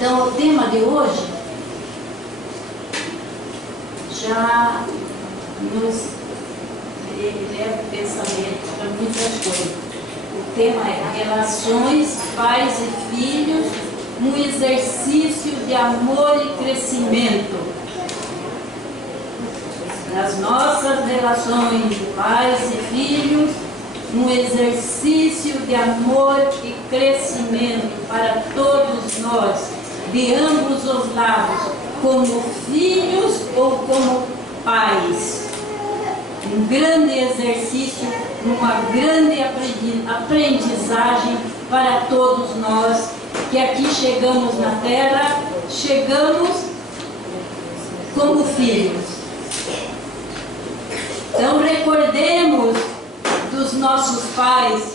Então, o tema de hoje já nos leva o pensamento para muitas coisas. O tema é relações, pais e filhos, um exercício de amor e crescimento. Nas nossas relações de pais e filhos, um exercício de amor e crescimento para todos nós, de ambos os lados, como filhos ou como pais. Um grande exercício, uma grande aprendizagem para todos nós que aqui chegamos na terra, chegamos como filhos. Então recordemos dos nossos pais,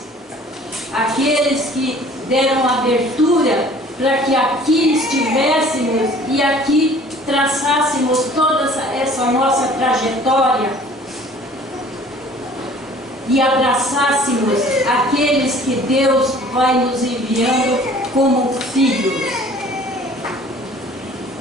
aqueles que deram abertura para que aqui estivéssemos e aqui traçássemos toda essa nossa trajetória e abraçássemos aqueles que Deus vai nos enviando como filhos.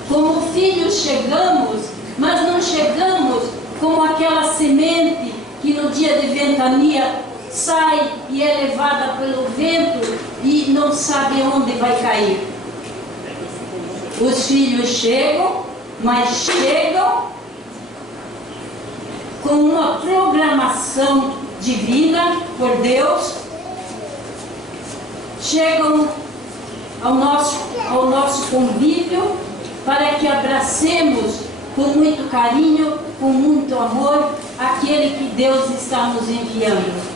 Como filhos chegamos, mas não chegamos como aquela semente que no dia de ventania sai e é levada pelo vento e não sabe onde vai cair. Os filhos chegam, mas chegam com uma programação divina por Deus, chegam ao nosso convívio para que abracemos com muito carinho, com muito amor, aquele que Deus está nos enviando.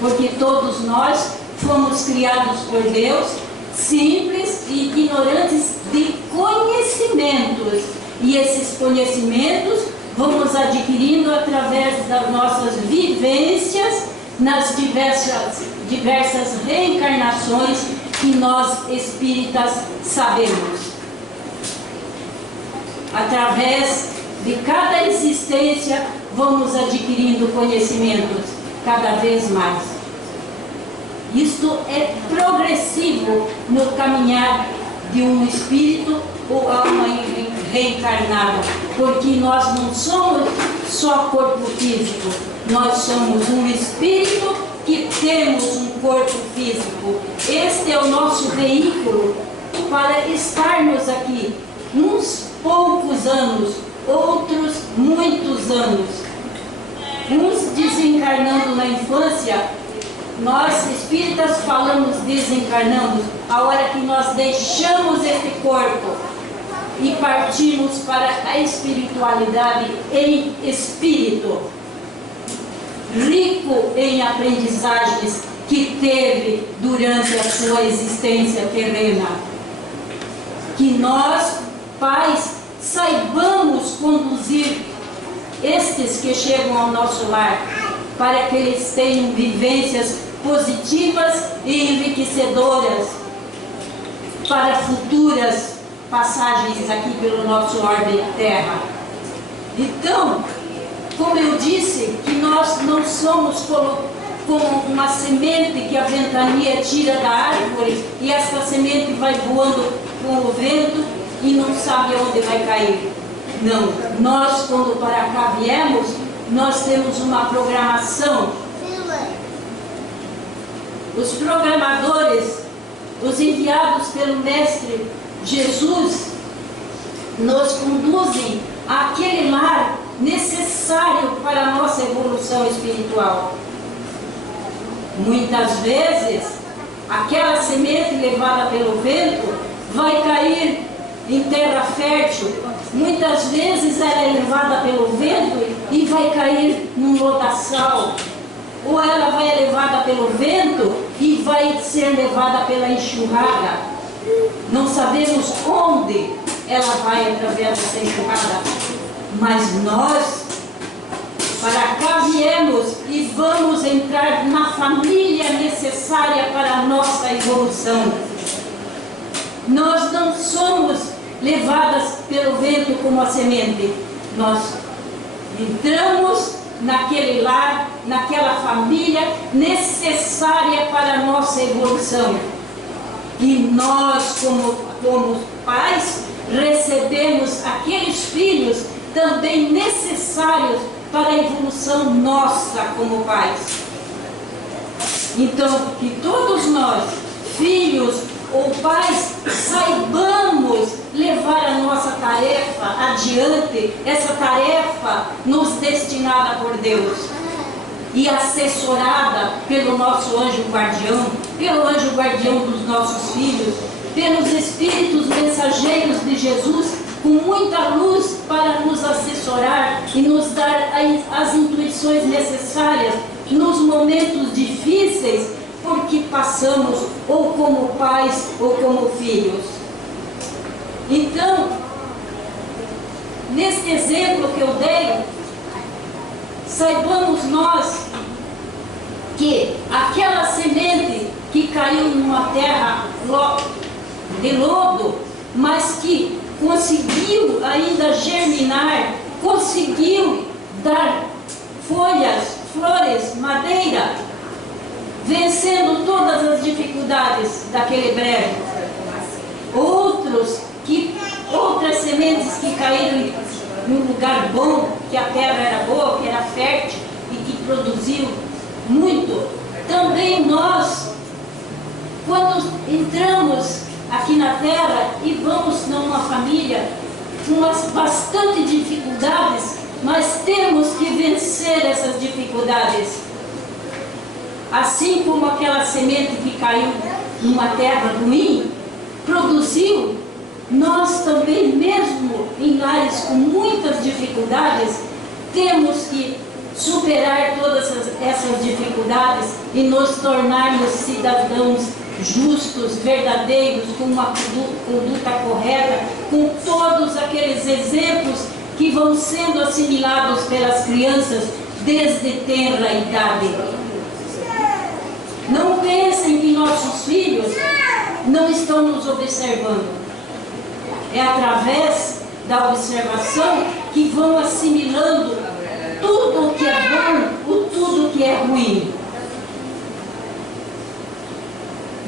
Porque todos nós fomos criados por Deus, simples e ignorantes de conhecimentos. E esses conhecimentos vamos adquirindo através das nossas vivências nas diversas reencarnações que nós espíritas sabemos. Através de cada existência vamos adquirindo conhecimentos cada vez mais. Isto é progressivo no caminhar de um espírito ou alma reencarnada, porque nós não somos só corpo físico, nós somos um espírito que temos um corpo físico. Este é o nosso veículo para estarmos aqui, uns poucos anos, outros muitos anos. Uns desencarnando na infância, nós espíritas falamos desencarnamos, a hora que nós deixamos esse corpo e partimos para a espiritualidade em espírito, rico em aprendizagens que teve durante a sua existência terrena. Que nós, pais, saibamos conduzir estes que chegam ao nosso lar, para que eles tenham vivências positivas e enriquecedoras para futuras passagens aqui pelo nosso orbe terra. Então, como eu disse, que nós não somos como uma semente que a ventania tira da árvore e essa semente vai voando com o vento e não sabe onde vai cair. Não, nós quando para cá viemos, nós temos uma programação. Os programadores, os enviados pelo Mestre Jesus, nos conduzem àquele lar necessário para a nossa evolução espiritual. Muitas vezes, aquela semente levada pelo vento vai cair em terra fértil. Muitas vezes ela é levada pelo vento e vai cair num lodaçal. Ou ela vai ser levada pelo vento e vai ser levada pela enxurrada. Não sabemos onde ela vai através dessa enxurrada. Mas nós, para cá viemos e vamos entrar na família necessária para a nossa evolução. Nós não somos levadas pelo vento como a semente. Nós entramos naquele lar, naquela família necessária para a nossa evolução. E nós, como pais, recebemos aqueles filhos também necessários para a evolução nossa como pais. Então, que todos nós, filhos ou pais, saibamos levar a nossa tarefa adiante, essa tarefa nos destinada por Deus e assessorada pelo nosso anjo guardião, pelo anjo guardião dos nossos filhos, pelos espíritos mensageiros de Jesus, com muita luz para nos assessorar e nos dar as intuições necessárias nos momentos difíceis porque passamos, ou como pais ou como filhos. Então, nesse exemplo que eu dei, saibamos nós que aquela semente que caiu numa terra de lodo, mas que conseguiu ainda germinar, conseguiu dar folhas, flores, madeira, vencendo todas as dificuldades daquele breve. Outras sementes que caíram em um lugar bom, que a terra era boa, que era fértil e que produziu muito. Também nós, quando entramos aqui na terra e vamos numa família com bastante dificuldades, mas temos que vencer essas dificuldades. Assim como aquela semente que caiu numa terra ruim, produziu, nós também, mesmo em lares com muitas dificuldades, temos que superar todas essas dificuldades e nos tornarmos cidadãos justos, verdadeiros, com uma conduta correta, com todos aqueles exemplos que vão sendo assimilados pelas crianças desde tenra idade. Não pensem que nossos filhos não estão nos observando. É através da observação que vão assimilando tudo o que é bom ou tudo o que é ruim.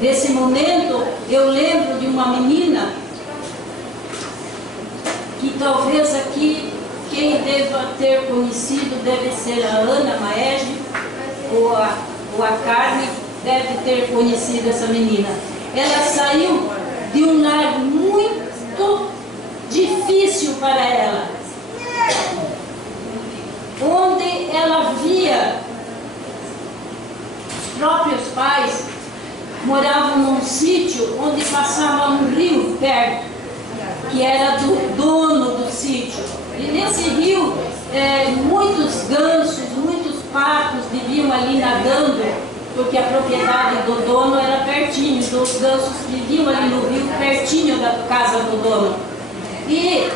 Nesse momento, eu lembro de uma menina que talvez aqui quem deva ter conhecido deve ser a Ana Maege ou a Carmen, deve ter conhecido essa menina. Ela saiu de um lar muito difícil para ela, onde ela via os próprios pais moravam num sítio onde passava um rio perto, que era do dono do sítio. E nesse rio, muitos gansos, muitos patos viviam ali nadando, porque a propriedade do dono era pertinho, então os gansos viviam ali no rio, pertinho da casa do dono. E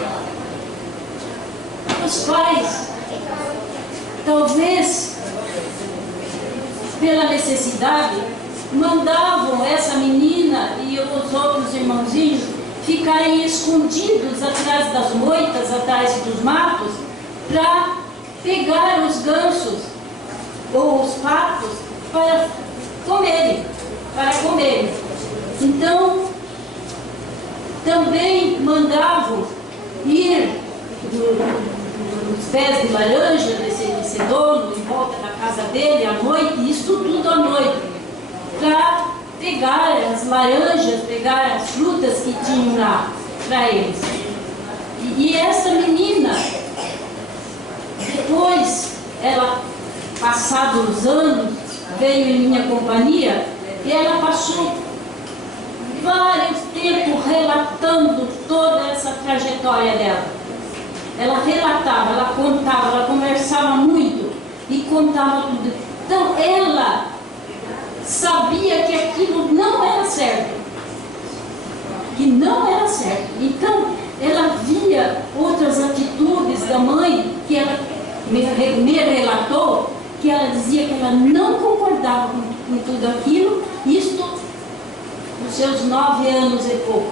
os pais, talvez pela necessidade, mandavam essa menina e os outros irmãozinhos ficarem escondidos atrás das moitas, atrás dos matos, para pegar os gansos ou os patos para comerem, Então, também mandavam ir nos pés de laranja desse dono, em volta da casa dele, à noite, isso tudo à noite, para pegar as laranjas, pegar as frutas que tinham lá para eles. E essa menina, depois, ela, passados os anos, veio em minha companhia e ela passou vários tempos relatando toda essa trajetória dela. Ela relatava, ela contava, ela conversava muito e contava tudo. Então ela sabia que aquilo não era certo, Então ela via outras atitudes da mãe que ela me relatou, que ela dizia que ela não concordava com tudo aquilo, isto nos seus 9 anos e pouco.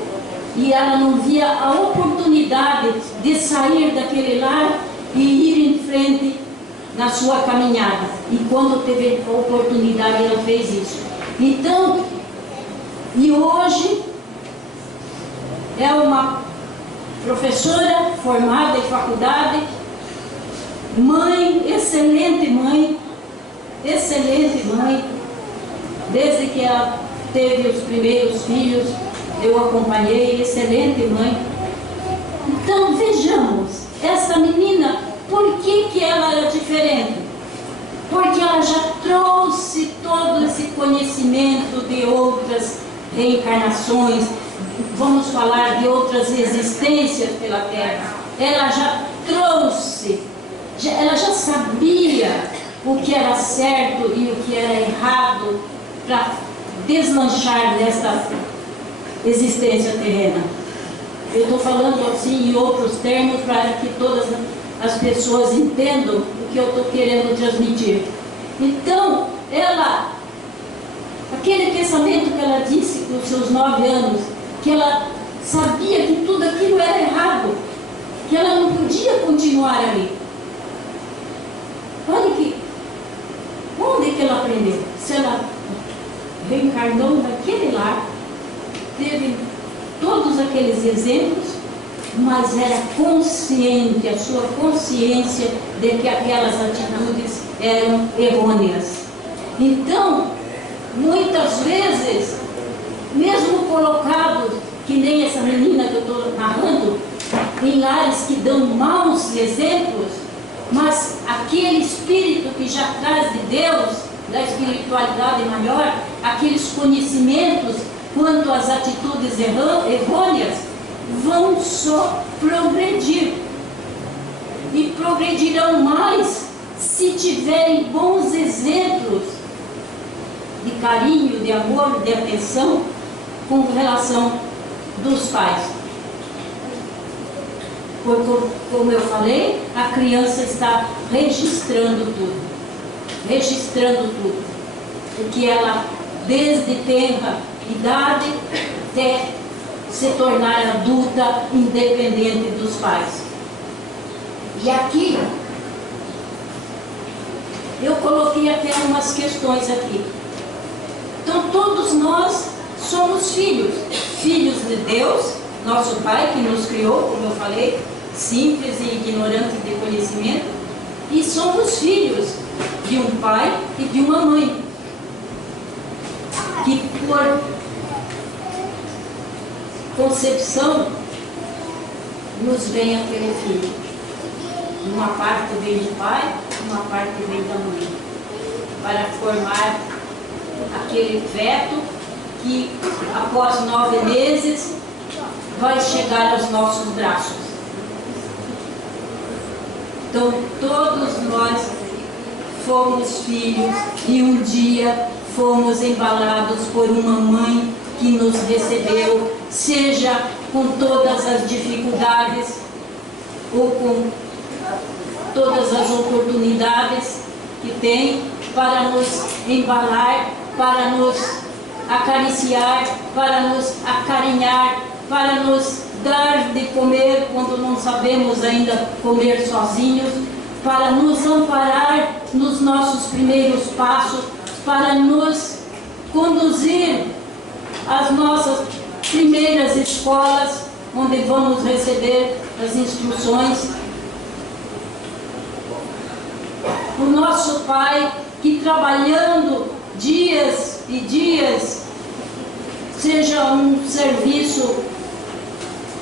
E ela não via a oportunidade de sair daquele lar e ir em frente na sua caminhada. E quando teve a oportunidade, ela fez isso. Então, E hoje é uma professora formada em faculdade, mãe, excelente mãe, desde que ela teve os primeiros filhos, eu acompanhei, excelente mãe. Então vejamos, essa menina, por que ela era diferente? Porque ela já trouxe todo esse conhecimento de outras reencarnações, vamos falar de outras existências pela Terra. Ela já trouxe, ela já sabia o que era certo e o que era errado para deslanchar desta existência terrena. Eu estou falando assim em outros termos para que todas as pessoas entendam o que eu estou querendo transmitir. Então, aquele pensamento que ela disse com seus 9 anos, que ela sabia que tudo aquilo era errado, que ela não podia continuar ali. Olha que, onde que ela aprendeu? Se ela reencarnou naquele lar, teve todos aqueles exemplos, mas era consciente, a sua consciência de que aquelas atitudes eram errôneas. Então, muitas vezes, mesmo colocados, que nem essa menina que eu estou narrando, em lares que dão maus exemplos, mas aquele espírito que já traz de Deus, da espiritualidade maior, aqueles conhecimentos quanto às atitudes errôneas, vão só progredir. E progredirão mais se tiverem bons exemplos de carinho, de amor, de atenção com relação dos pais. Porque, como eu falei, a criança está registrando tudo. O que ela, desde tenra idade, até se tornar adulta, independente dos pais. E aqui, eu coloquei até umas questões aqui. Então, todos nós somos filhos de Deus, nosso Pai que nos criou, como eu falei, simples e ignorante de conhecimento, e somos filhos de um pai e de uma mãe, que por concepção nos vem aquele filho. Uma parte vem do pai, uma parte vem da mãe, para formar aquele feto que após 9 meses vai chegar aos nossos braços. Então todos nós fomos filhos e um dia fomos embalados por uma mãe que nos recebeu, seja com todas as dificuldades ou com todas as oportunidades que tem para nos embalar, para nos acariciar, para nos acarinhar, para nos dar de comer quando não sabemos ainda comer sozinhos, para nos amparar nos nossos primeiros passos, para nos conduzir às nossas primeiras escolas, onde vamos receber as instruções. O nosso Pai, que trabalhando dias e dias, seja um serviço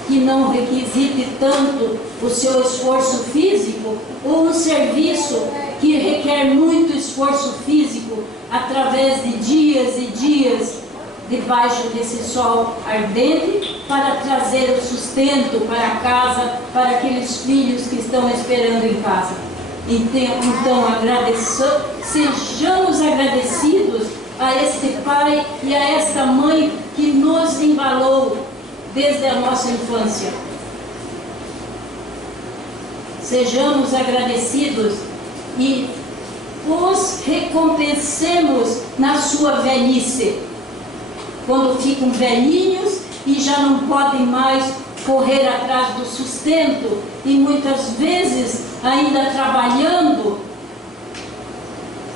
que não requisite tanto o seu esforço físico, ou um serviço que requer muito esforço físico, através de dias e dias debaixo desse sol ardente, para trazer o sustento para casa, para aqueles filhos que estão esperando em casa. Então sejamos agradecidos a este Pai e a esta Mãe que nos embalou desde a nossa infância. Sejamos agradecidos e os recompensemos na sua velhice, quando ficam velhinhos e já não podem mais correr atrás do sustento e muitas vezes ainda trabalhando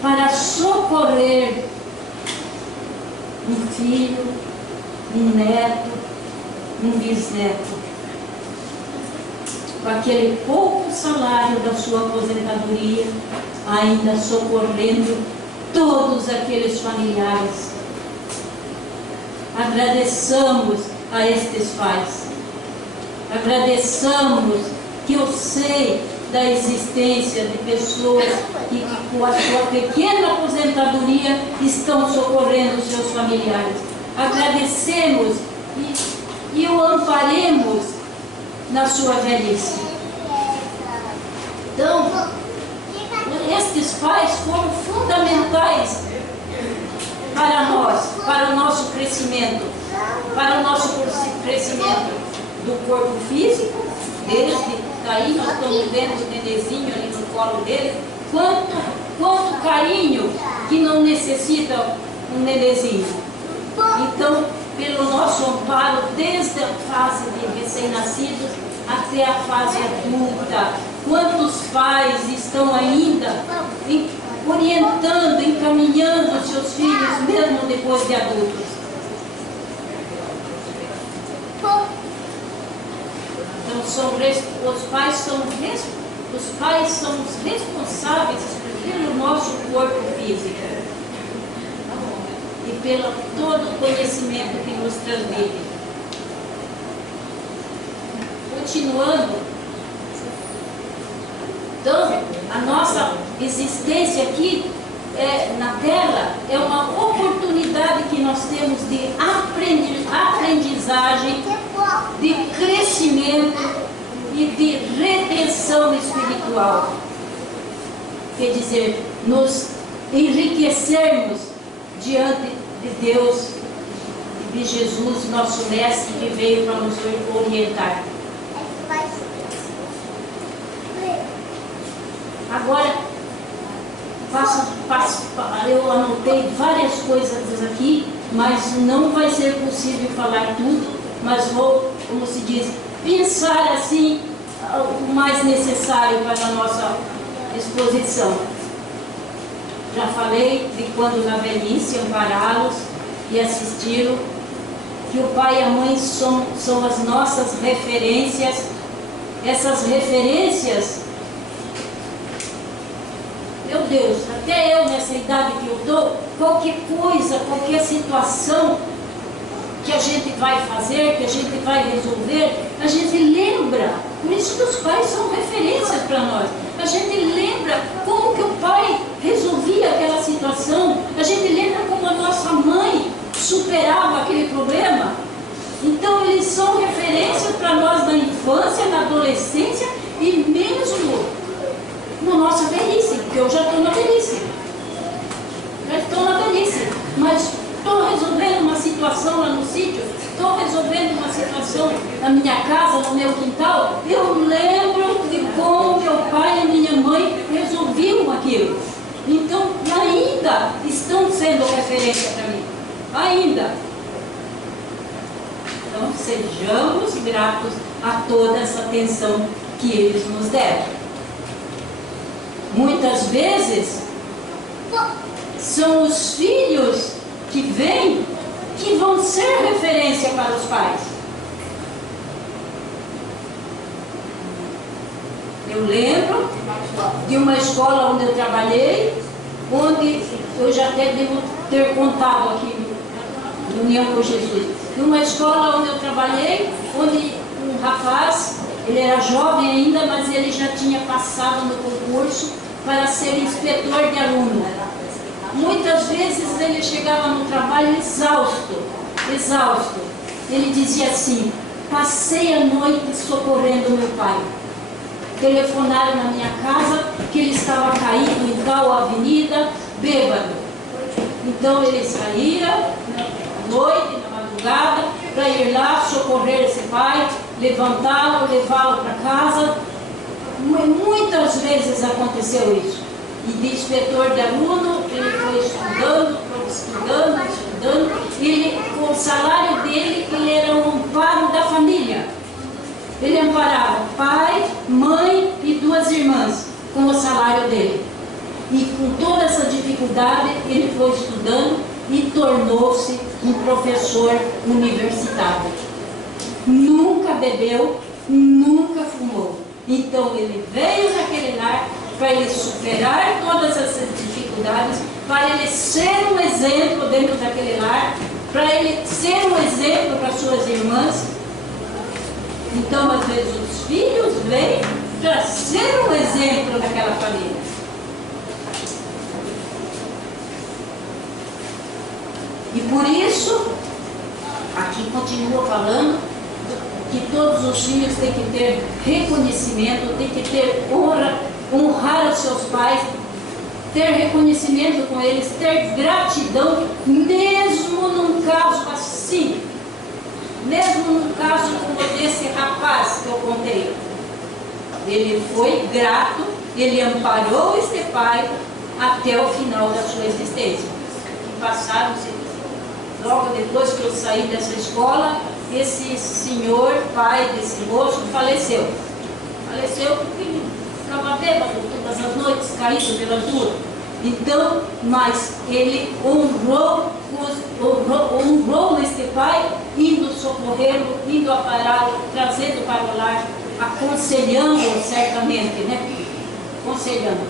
para socorrer um filho, um neto, um bisneto, com aquele pouco salário da sua aposentadoria, ainda socorrendo todos aqueles familiares. Agradeçamos a estes pais. Agradeçamos, que eu sei da existência de pessoas que com a sua pequena aposentadoria estão socorrendo seus familiares. Agradecemos e o amparemos na sua velhice. Então, estes pais foram fundamentais para nós, para o nosso crescimento, para o nosso crescimento do corpo físico, desde daí nós estamos vendo o nenezinho ali no colo dele, quanto carinho que não necessita um nenezinho. Então, pelo nosso amparo, desde a fase de recém-nascidos até a fase adulta, quantos pais estão ainda orientando, encaminhando os seus filhos, mesmo depois de adultos? Então, os pais são os responsáveis pelo nosso corpo físico e pelo todo o conhecimento que nos transmite. Continuando, então, a nossa existência aqui na Terra é uma oportunidade que nós temos de aprendizagem, de crescimento e de redenção espiritual. Quer dizer, nos enriquecermos diante de Deus e de Jesus, nosso Mestre, que veio para nos orientar. Agora, eu anotei várias coisas aqui, mas não vai ser possível falar tudo, mas vou, como se diz, pensar assim o mais necessário para a nossa exposição. Já falei de quando na velhice ampará-los e assisti-los, que o pai e a mãe são as nossas referências. Essas referências, meu Deus, até eu nessa idade que eu estou, qualquer coisa, qualquer situação que a gente vai fazer, que a gente vai resolver, a gente lembra. Por isso que os pais são referências para nós. A gente lembra como que o pai resolvia aquela situação, a gente lembra como a nossa mãe superava aquele problema. Então eles são referências para nós na infância, na adolescência e mesmo na nossa velhice, porque eu já estou na velhice. Já estou na velhice, mas estou resolvendo uma situação lá no sítio, estou resolvendo uma situação na minha casa, no meu quintal, eu lembro de como meu pai e minha mãe resolviam aquilo. Então, ainda estão sendo referência para mim. Ainda. Então, sejamos gratos a toda essa atenção que eles nos deram. Muitas vezes, são os filhos que vêm que vão ser referência para os pais. Eu lembro de uma escola onde eu trabalhei, onde eu já até devo ter contado aqui no União com Jesus. De uma escola onde eu trabalhei, onde um rapaz, ele era jovem ainda, mas ele já tinha passado no concurso para ser inspetor de aluno. Muitas vezes ele chegava no trabalho exausto. Ele dizia assim: passei a noite socorrendo meu pai. Telefonaram na minha casa que ele estava caído em tal avenida, bêbado. Então ele saía à noite, na madrugada, para ir lá socorrer esse pai, levantá-lo, levá-lo para casa. Muitas vezes aconteceu isso. E de inspetor de aluno, ele foi estudando, com o salário dele, ele era um amparo da família. Ele amparava pai, mãe e 2 irmãs com o salário dele. E com toda essa dificuldade, ele foi estudando e tornou-se um professor universitário. Nunca bebeu, nunca fumou. Então ele veio naquele lar para ele superar todas essas dificuldades, para ele ser um exemplo dentro daquele lar, para ele ser um exemplo para suas irmãs. Então, às vezes, os filhos vêm para ser um exemplo daquela família. E por isso, aqui continua falando que todos os filhos têm que ter reconhecimento, têm que ter honra, honrar os seus pais, ter reconhecimento com eles, ter gratidão, mesmo num caso assim, mesmo num caso como desse rapaz que eu contei. Ele foi grato, ele amparou este pai até o final da sua existência. E passaram-se, logo depois que eu saí dessa escola, esse senhor, pai desse moço, faleceu. Faleceu porque ficava bêbado todas as noites, caído pelas ruas. Então, mas ele honrou este pai, indo socorrê-lo, indo ampará-lo, trazendo para o lar, aconselhando-o certamente, né? Aconselhando.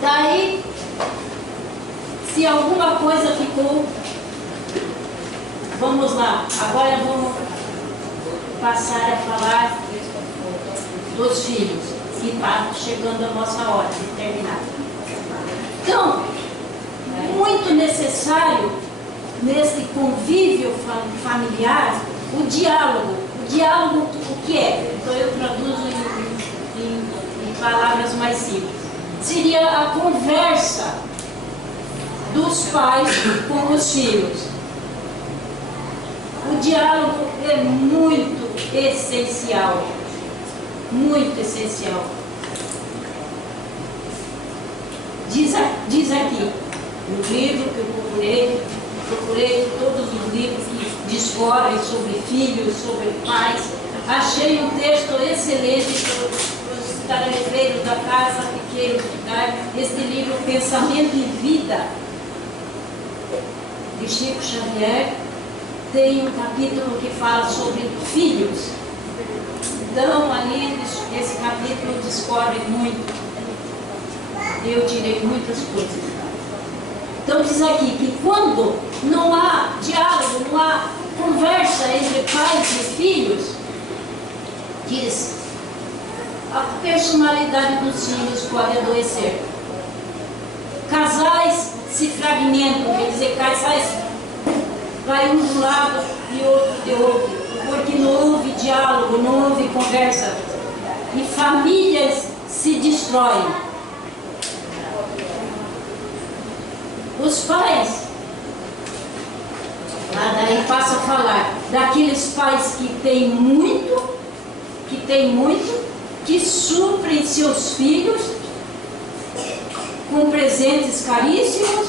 Daí, se alguma coisa ficou, vamos lá, agora vamos passar a falar dos filhos, que está chegando a nossa hora de terminar. Então, muito necessário nesse convívio familiar o diálogo. O diálogo, o que é? Então eu traduzo em palavras mais simples. Seria a conversa dos pais com os filhos. O diálogo é muito essencial. Muito essencial. Diz aqui, no livro que eu procurei todos os livros que discorrem sobre filhos, sobre pais. Achei um texto excelente para os tarefeiros da casa que queiram estudar, este livro Pensamento e Vida, de Chico Xavier. Tem um capítulo que fala sobre filhos. Então, ali, esse capítulo discorre muito. Eu tirei muitas coisas. Então, diz aqui que quando não há diálogo, não há conversa entre pais e filhos, diz, a personalidade dos filhos pode adoecer. Casais se fragmentam, quer dizer, casais vai um de um lado e outro de outro, porque não houve diálogo, não houve conversa. E famílias se destroem. Os pais, daí passa a falar daqueles pais que têm muito, que suprem seus filhos com presentes caríssimos,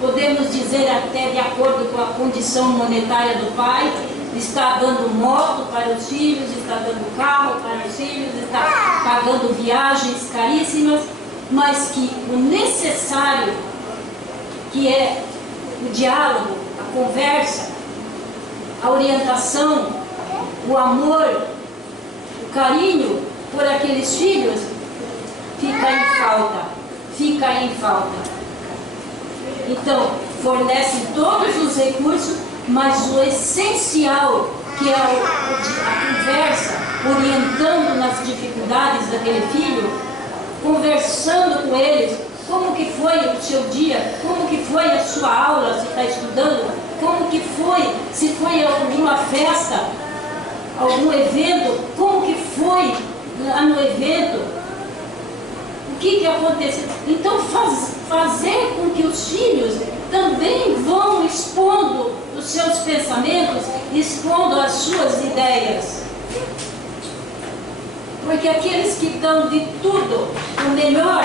podemos dizer até de acordo com a condição monetária do pai, está dando moto para os filhos, está dando carro para os filhos, está pagando viagens caríssimas, mas que o necessário, que é o diálogo, a conversa, a orientação, o amor, o carinho por aqueles filhos, fica em falta. Então, fornecem todos os recursos, mas o essencial, que é a conversa, orientando nas dificuldades daquele filho, conversando com eles, como que foi o seu dia, como que foi a sua aula, se está estudando, como que foi, se foi alguma festa, algum evento, como que foi lá no evento, o que aconteceu. Então fazer com que os filhos também vão expondo os seus pensamentos, expondo as suas ideias. Porque aqueles que dão de tudo o melhor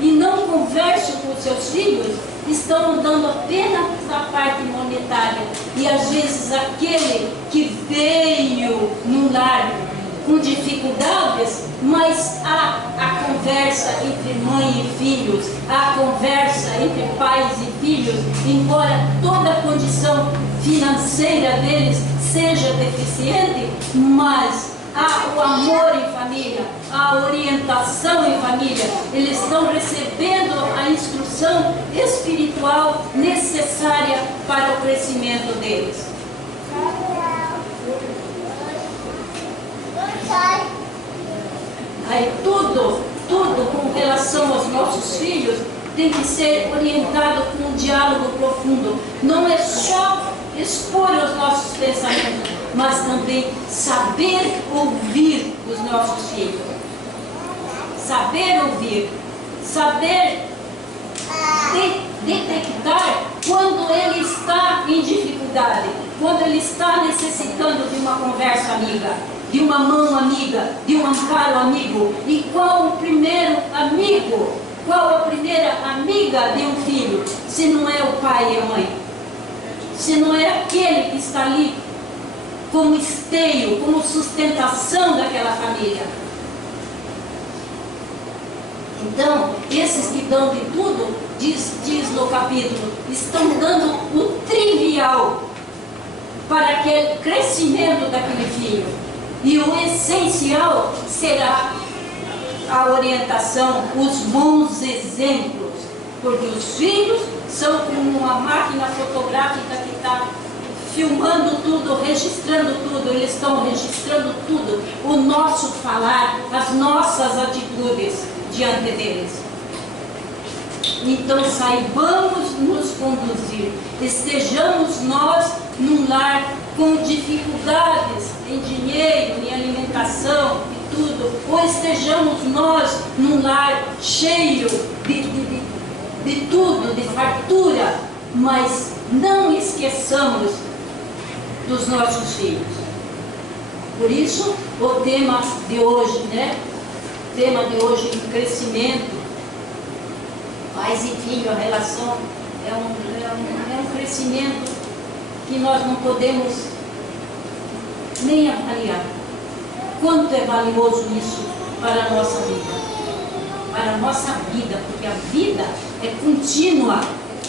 e não conversam com os seus filhos, estão dando apenas a parte monetária. E às vezes aquele que veio num lar com dificuldades, mas há a conversa entre mãe e filhos, há a conversa entre pais e filhos, embora toda a condição financeira deles seja deficiente, mas há o amor em família, a orientação em família. Eles estão recebendo a instrução espiritual necessária para o crescimento deles. Aí tudo com relação aos nossos filhos tem que ser orientado com um diálogo profundo. Não é só expor os nossos pensamentos, mas também saber ouvir os nossos filhos. Saber ouvir, saber detectar quando ele está em dificuldade, quando ele está necessitando de uma conversa amiga, de uma mão amiga, de um amparo amigo. E qual o primeiro amigo, qual a primeira amiga de um filho, se não é o pai e a mãe? Se não é aquele que está ali como esteio, como sustentação daquela família. Então, esses que dão de tudo, diz no capítulo, estão dando o trivial para aquele crescimento daquele filho. E o essencial será a orientação, os bons exemplos, porque os filhos são como uma máquina fotográfica que está filmando tudo, registrando tudo, eles estão registrando tudo, o nosso falar, as nossas atitudes diante deles. Então saibamos nos conduzir, estejamos nós num lar com dificuldades em dinheiro, em alimentação e tudo, ou estejamos nós num lar cheio de tudo, de fartura, mas não esqueçamos dos nossos filhos. Por isso, o tema de hoje, né? O tema de hoje, crescimento. Pais e filhos, a relação é um crescimento que nós não podemos nem avaliar. Quanto é valioso isso para a nossa vida? Para a nossa vida, porque a vida é contínua.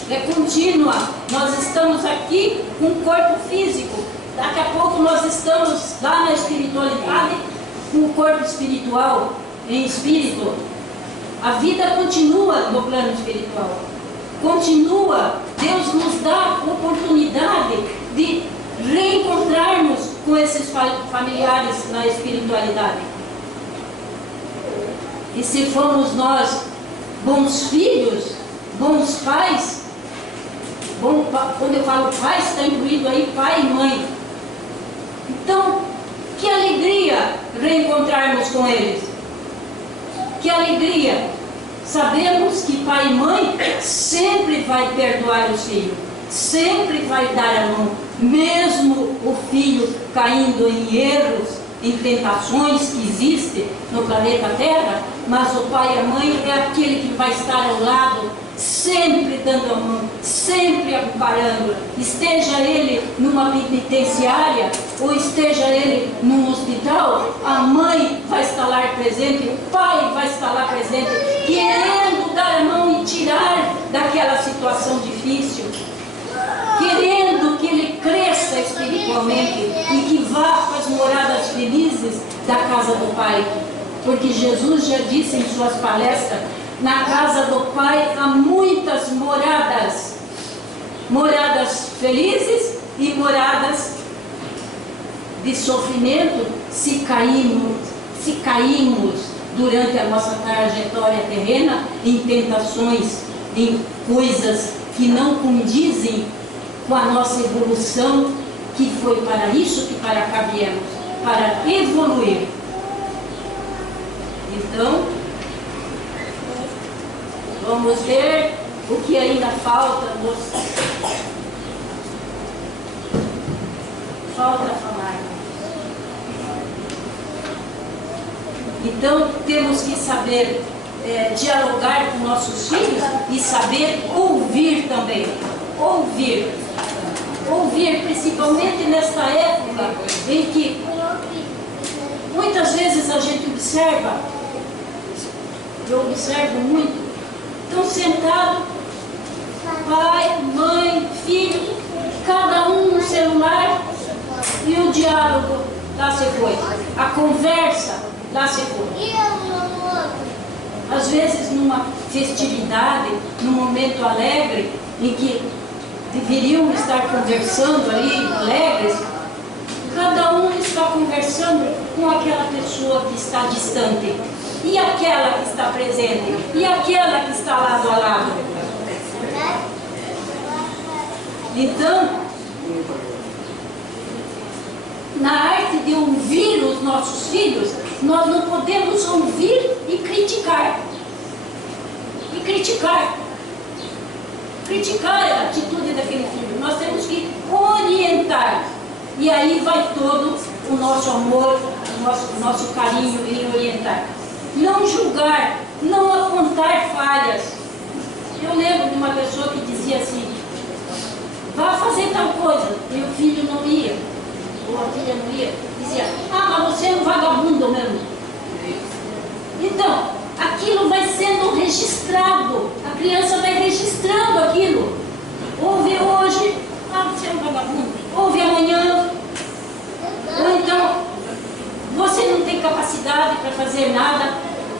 É contínua. Nós estamos aqui com o corpo físico. Daqui a pouco nós estamos lá na espiritualidade com o corpo espiritual, em espírito. A vida continua no plano espiritual. Continua. Deus nos dá a oportunidade de reencontrarmos com esses familiares na espiritualidade. E se formos nós bons filhos, bons pais, quando eu falo pais, está incluído aí pai e mãe. Então, que alegria reencontrarmos com eles. Que alegria. Sabemos que pai e mãe sempre vai perdoar os filhos, sempre vai dar a mão, mesmo o filho caindo em erros, em tentações que existem no planeta Terra, mas o pai e a mãe é aquele que vai estar ao lado, sempre dando a mão, sempre amparando. Esteja ele numa penitenciária ou esteja ele num hospital, a mãe vai estar lá presente, o pai vai estar lá presente, querendo dar a mão e tirar daquela situação difícil, querendo que ele cresça espiritualmente e que vá para as moradas felizes da casa do Pai. Porque Jesus já disse em suas palestras, na casa do Pai há muitas moradas, moradas felizes e moradas de sofrimento se caímos durante a nossa trajetória terrena em tentações, em coisas que não condizem com a nossa evolução, que foi para isso que para cá viemos, para evoluir. Então, vamos ver o que ainda falta falar. Então, temos que saber dialogar com nossos filhos e saber ouvir também. Ouvir, principalmente nesta época em que Muitas vezes a gente observa, eu observo muito, estão sentados, pai, mãe, filho, cada um no celular, e o diálogo lá se foi, a conversa lá se foi. Às vezes numa festividade, num momento alegre, em que deveriam estar conversando ali, alegres, cada um está conversando com aquela pessoa que está distante, e aquela que está presente, e aquela que está lado a lado. Então, na arte de ouvir os nossos filhos, nós não podemos ouvir e criticar. E criticar. Criticar a atitude daquele filho. Nós temos que orientar. E aí vai todo o nosso amor, o nosso carinho em orientar. Não julgar, não apontar falhas. Eu lembro de uma pessoa que dizia assim: vá fazer tal coisa. E o filho não ia, ou a filha não ia. Dizia: ah, mas você é um vagabundo mesmo. Então, aquilo vai sendo registrado. A criança vai registrando aquilo. Ouve hoje: ah, você é um vagabundo. Ouve amanhã. Ou então, você não tem capacidade para fazer nada,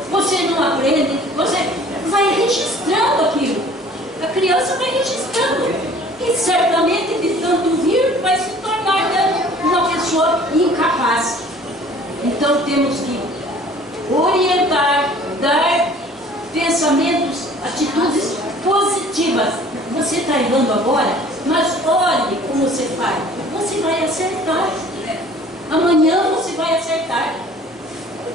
você não aprende, você vai registrando aquilo. A criança vai registrando. E certamente, de tanto vir, vai se tornar uma pessoa incapaz. Então temos que orientar, dar pensamentos, atitudes positivas. Você está errando agora, mas olhe como você faz. Você vai acertar. Amanhã você vai acertar.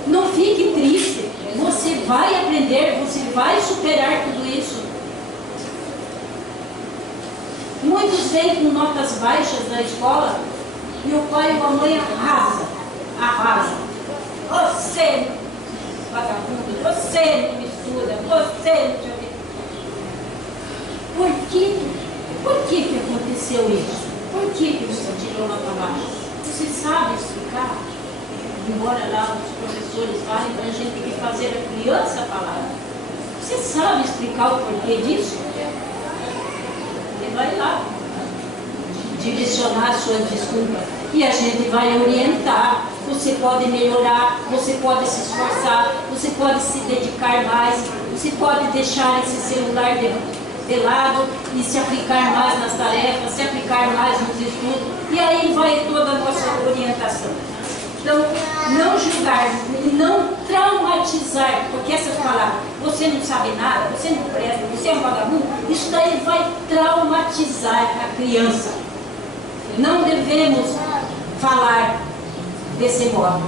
Não fique triste. Você vai aprender, você vai superar tudo isso. Muitos vêm com notas baixas da escola e o pai ou a mãe arrasa. Você, vagabundo, você não estuda, você não sei o quê. Por que aconteceu isso? Por que você tirou nota baixa? Você sabe explicar? Embora lá os professores falem para a gente que fazer a criança falar. Você sabe explicar o porquê disso? Ele vai lá direcionar suas desculpas e a gente vai orientar. Você pode melhorar, você pode se esforçar, você pode se dedicar mais, você pode deixar esse celular de lado e se aplicar mais nas tarefas, se aplicar mais nos estudos, e aí vai toda a nossa orientação. Então, não julgar e não traumatizar, porque essas palavras, você não sabe nada, você não presta, você é um vagabundo, isso daí vai traumatizar a criança. Não devemos falar desse modo,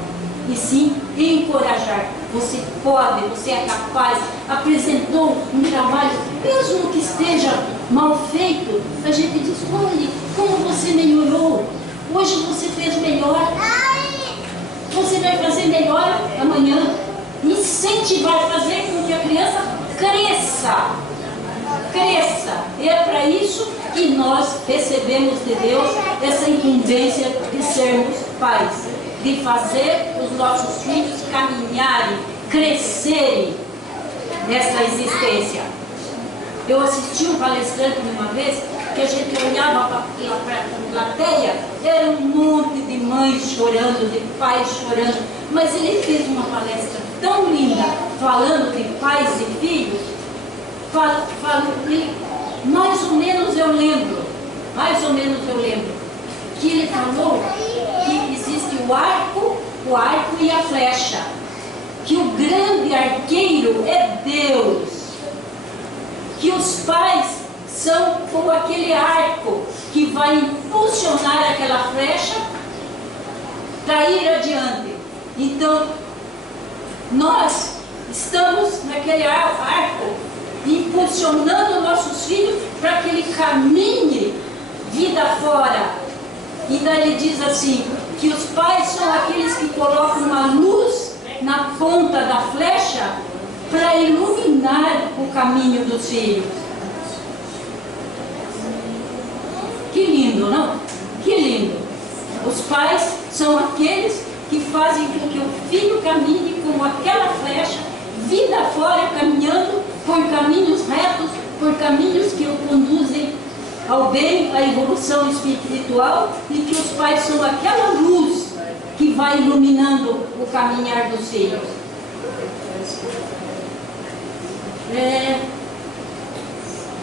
e sim encorajar. Você pode, você é capaz, apresentou um trabalho, mesmo que esteja mal feito, a gente diz: olha, como você melhorou, hoje você fez melhor, você vai fazer melhor amanhã. Incentivar, fazer com que a criança cresça. É para isso que nós recebemos de Deus essa incumbência de sermos pais, de fazer os nossos filhos caminharem, crescerem nessa existência. Eu assisti um palestrante uma vez que a gente olhava para a plateia, era um monte de mães chorando, de pais chorando, mas ele fez uma palestra tão linda, falando de pais e filhos, mais ou menos eu lembro, que ele falou que existe o arco e a flecha, que o grande arqueiro é Deus, que os pais são como aquele arco que vai impulsionar aquela flecha para ir adiante. Então, nós estamos naquele arco, impulsionando nossos filhos para que ele caminhe vida fora. E daí ele diz assim, que os pais são aqueles que colocam uma luz na ponta da flecha para iluminar o caminho dos filhos. Que lindo, não? Que lindo! Os pais são aqueles que fazem com que o filho caminhe como aquela flecha, vida fora, caminhando por caminhos retos, por caminhos que o conduzem ao bem, à evolução espiritual, e que os pais são aquela luz que vai iluminando o caminhar dos filhos.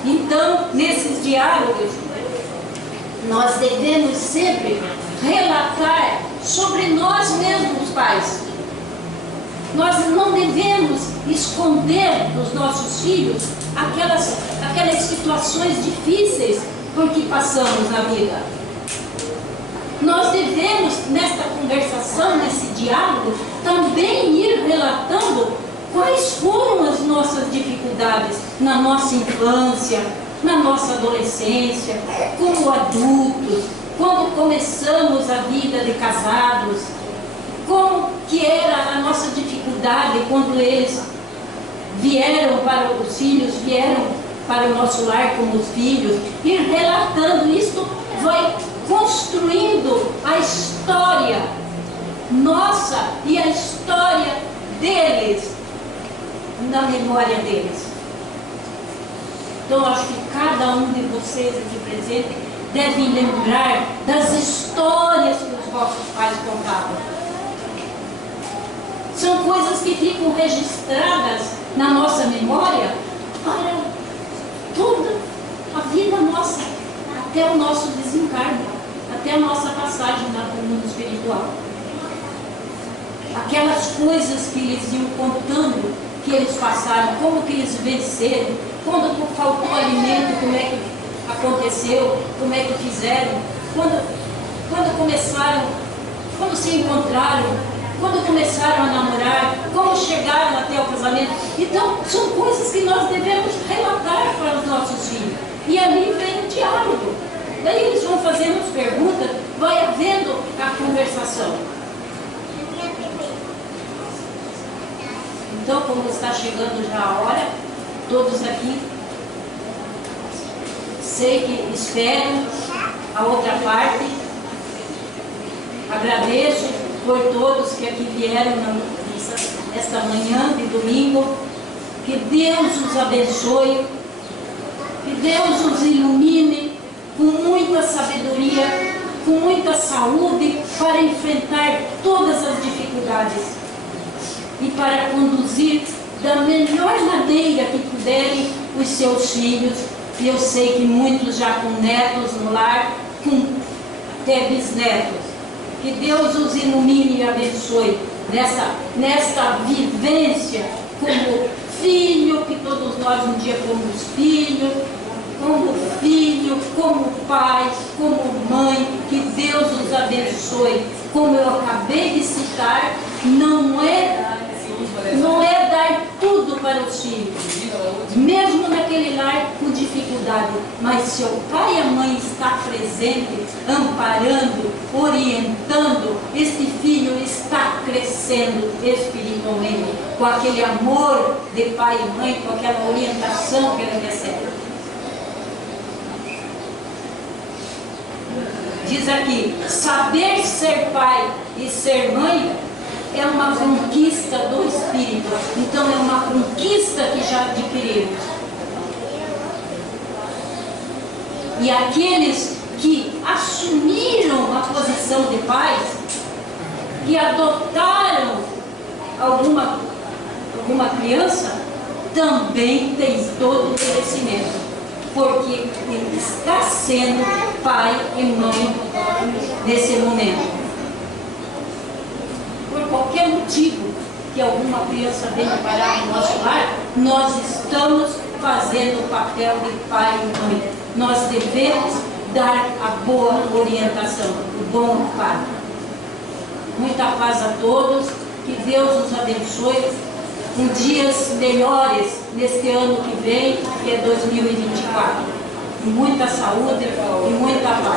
Então, nesses diálogos, nós devemos sempre relatar sobre nós mesmos, pais. Nós não devemos esconder dos nossos filhos aquelas situações difíceis por que passamos na vida. Nós devemos, nesta conversação, nesse diálogo, também ir relatando quais foram as nossas dificuldades na nossa infância, na nossa adolescência, como adultos, quando começamos a vida de casados, como que era a nossa dificuldade quando eles vieram para os filhos, vieram para o nosso lar como os filhos, ir relatando. Isto vai construindo a história nossa e a história deles na memória deles. Então, acho que cada um de vocês aqui presente deve lembrar das histórias que os vossos pais contavam. São coisas que ficam registradas na nossa memória para toda a vida nossa, até o nosso desencarne, até a nossa passagem no mundo espiritual. Aquelas coisas que eles iam contando, que eles passaram, como que eles venceram, quando faltou alimento, como é que aconteceu, como é que fizeram, quando começaram, quando se encontraram, quando começaram a namorar, como chegaram até o casamento. Então, são coisas que nós devemos relatar para os nossos filhos. E ali vem o diálogo. Daí eles vão fazendo as perguntas, vai havendo a conversação. Então, como está chegando já a hora, todos aqui, sei que esperam a outra parte. Agradeço por todos que aqui vieram nesta manhã de domingo. Que Deus os abençoe, que Deus os ilumine com muita sabedoria, com muita saúde para enfrentar todas as dificuldades e para conduzir da melhor maneira que puderem os seus filhos. E eu sei que muitos já com netos no lar, com até bisnetos. Que Deus os ilumine e abençoe nesta vivência como filho, que todos nós um dia fomos filhos, como pai, como mãe. Que Deus os abençoe. Como eu acabei de citar, não é dar tudo para os filhos, mesmo naquele lar com dificuldade, mas se o pai e a mãe está presente, amparando, orientando, este filho está crescendo espiritualmente, com aquele amor de pai e mãe, com aquela orientação que ele recebe. Diz aqui, saber ser pai e ser mãe é uma conquista do Espírito. Então é uma conquista que já adquirimos. E aqueles que assumiram a posição de pais, que adotaram alguma criança, também tem todo o merecimento, porque ele está sendo pai e mãe nesse momento. Por qualquer motivo que alguma criança venha parar no nosso lar, nós estamos fazendo o papel de pai e mãe. Nós devemos dar a boa orientação, o bom amparo. Muita paz a todos, que Deus os abençoe, com dias melhores neste ano que vem, que é 2024. Muita saúde e muita paz.